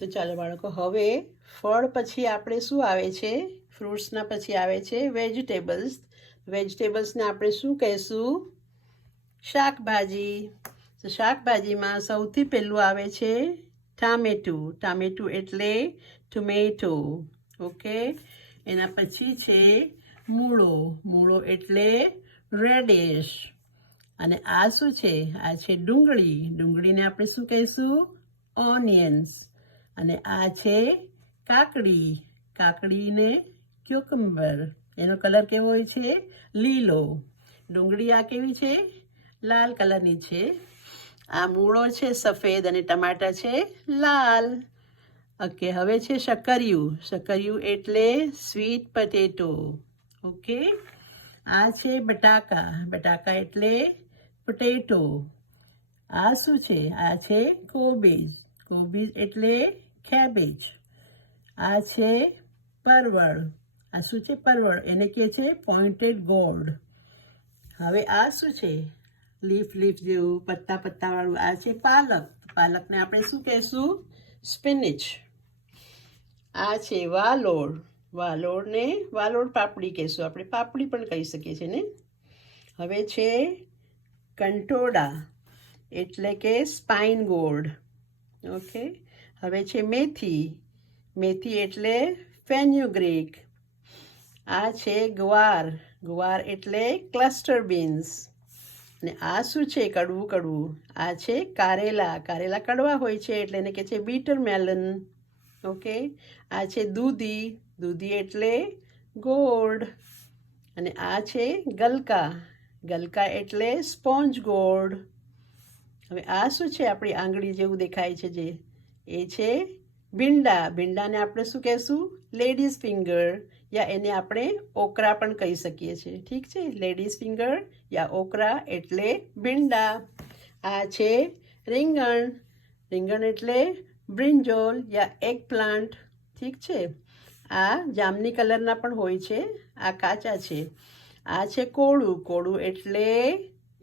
તો ચાલો બાળકો, હવે ફળ પછી આપણે શું આવે છે? ફ્રૂટ્સના પછી આવે છે વેજીટેબલ્સ. વેજીટેબલ્સને આપણે શું કહીશું? શાકભાજી. તો શાકભાજીમાં સૌથી પહેલું આવે છે ટામેટું. ટામેટું એટલે ટોમેટો. ઓકે, એના પછી છે મૂળો. મૂળો એટલે રેડિશ. અને આ શું છે? આ છે ડુંગળી. ડુંગળીને આપણે શું કહીશું? ઓનિયન્સ. અને આ છે કાકડી. કાકડીને ક્યુકમ્બર. એનો કલર કેવો હોય છે? લીલો. ડુંગળી આ કેવી છે? લાલ કલરની છે. આ મૂળો છે સફેદ અને ટમાટર છે લાલ. ઓકે, હવે છે શક્કરિયું. શક્કરિયું એટલે સ્વીટ પટેટો. ઓકે, આ છે બટાકા. બટાકા એટલે પોટેટો. આ શું છે? આ છે કોબીજ. કોબીજ એટલે કેબેજ. આ છે પરવળ. આ શું છે? પરવળ. એને કહે છે પોઇન્ટેડ ગોર્ડ. હવે આ શું છે? લીફ જેવું પત્તાવાળું. આ છે પાલક. પાલકને આપણે શું કહીશું? સ્પિનિચ. આ છે વાલોળ. વાલોળને વાલોળ પાપડી કહીશું. આપણે પાપડી પણ કહી શકીએ છીએ ને. હવે છે કંટોડા એટલે કે સ્પાઇન ગોર્ડ. ઓકે, હવે છે મેથી. મેથી એટલે ફેન્યુગ્રીક. આ છે ગવાર. ગવાર એટલે ક્લસ્ટર બીન્સ. અને આ શું છે? કડવું. આ છે કારેલા. કારેલા કડવા હોય છે એટલે એને કહે છે બીટર મેલન. ઓકે, આ છે દૂધી. દૂધી એટલે ગોર્ડ. અને આ છે ગલકા. ગલકા એટલે સ્પોન્જ ગોર્ડ. હવે આ શું છે? આપણી આંગળી જેવું દેખાય છે જે, એ છે ભીંડા. ભીંડાને આપણે શું કહીશું? લેડીઝ ફિંગર, યા એને આપણે ઓકરા પણ કહી શકીએ છીએ. ઠીક છે, લેડીઝ ફિંગર યા ઓકરા એટલે ભીંડા. આ છે રીંગણ. રીંગણ એટલે બ્રિંજોલ યા એગ પ્લાન્ટ. ઠીક છે, આ જામની કલરના પણ હોય છે. આ કાચા છે. આ છે કોળું. કોળું એટલે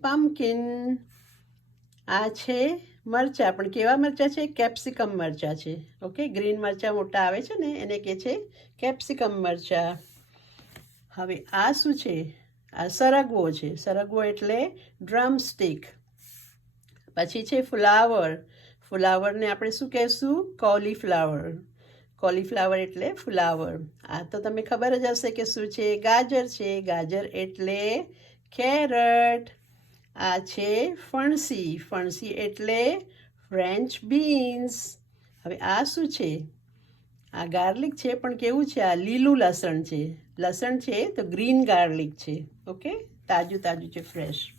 પમ્પકિન. આ છે મરચાં. પણ કેવા મરચાં છે? કેપ્સિકમ મરચાં છે. ઓકે, ગ્રીન મરચાં મોટા આવે છે ને, એને કહે છે કેપ્સિકમ મરચાં. હવે આ શું છે? આ સરગવો છે. સરગવો એટલે ડ્રમસ્ટિક. પછી છે ફ્લાવર. ફ્લાવરને આપણે શું કહીશું? કોલીફ્લાવર. કોલીફ્લાવર એટલે ફ્લાવર. આ તો તમને ખબર જ હશે કે શું છે? ગાજર છે. ગાજર એટલે કેરટ. આ છે ફણસી. ફણસી એટલે ફ્રેન્ચ બીન્સ. હવે આ શું છે? આ ગાર્લિક છે, પણ કેવું છે? આ લીલું લસણ છે. લસણ છે તો ગ્રીન ગાર્લિક છે. ઓકે, તાજું છે, ફ્રેશ.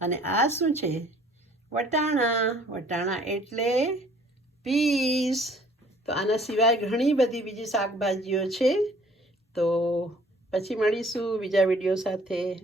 અને આ શું છે? વટાણા. વટાણા એટલે પીસ. તો આના સિવાય ઘણી બધી બીજી શાકભાજીઓ છે. તો પછી મળીશું બીજા વિડીયો સાથે.